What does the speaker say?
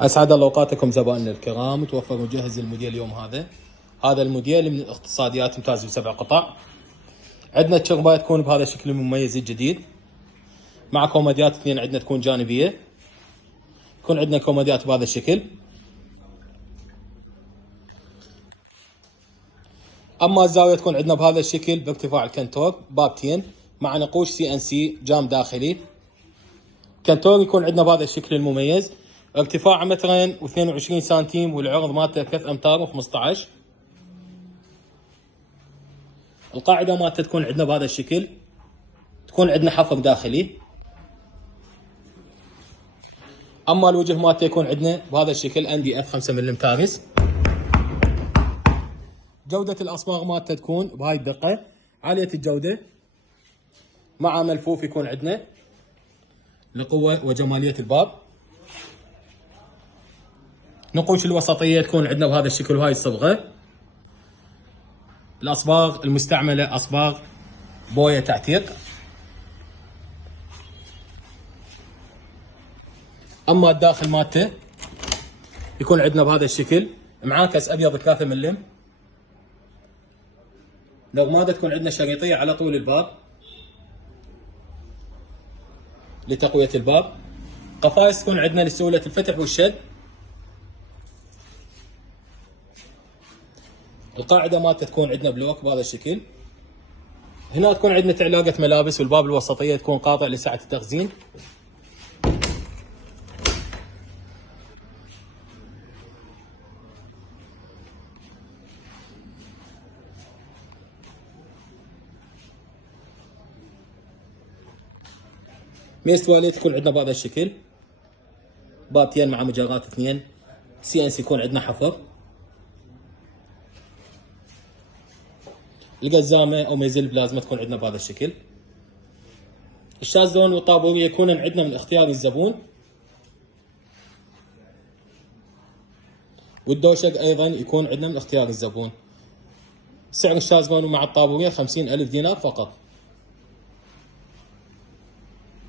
أسعد الله أوقاتكم زبائننا الكرام. توفر مجهز الموديل اليوم هذا الموديل من الاقتصاديات ممتاز ب7 قطع. عندنا الشرباية تكون بهذا الشكل المميز الجديد مع كوموديات اثنين عندنا تكون جانبية. يكون عندنا كوموديات بهذا الشكل. أما الزاوية تكون عندنا بهذا الشكل بارتفاع الكنتور، بابتين مع نقوش CNC جام داخلي. كنتور يكون عندنا بهذا الشكل المميز، ارتفاع 2.22 سنتيم والعرض مالته 3 أمتار و15. القاعدة مالته تكون عندنا بهذا الشكل، تكون عندنا حفر داخلي. أما الوجه مالته يكون عندنا بهذا الشكل NDF 5 ملم تارس. جودة الأصماغ مالته تكون بهاي الدقة عالية الجودة، مع ملفوف يكون عندنا لقوة وجمالية الباب. نقوش الوسطية تكون عندنا بهذا الشكل وهاي الصبغة. الأصباغ المستعملة أصباغ بوية تعتيق. أما الداخل مالته يكون عندنا بهذا الشكل معاكس أبيض 3 ملم. لغمادة تكون عندنا شريطية على طول الباب لتقوية الباب. قفايز تكون عندنا لسهولة الفتح والشد. القاعدة مالته تكون عندنا بلوك بهذا الشكل. هنا تكون عندنا تعلاقة ملابس، والباب الوسطية تكون قاطع لسعة التخزين. ميز تواليت تكون عندنا بهذا الشكل، بابتين مع مجرات اثنين. CNC يكون عندنا حفر. القزامة او ميزل بلازما تكون عندنا بهذا الشكل. الشازلون والطابورية يكون عندنا من اختيار الزبون. والدوشق ايضا يكون عندنا من اختيار الزبون. سعر الشازلون مع الطابورية 50,000 دينار فقط.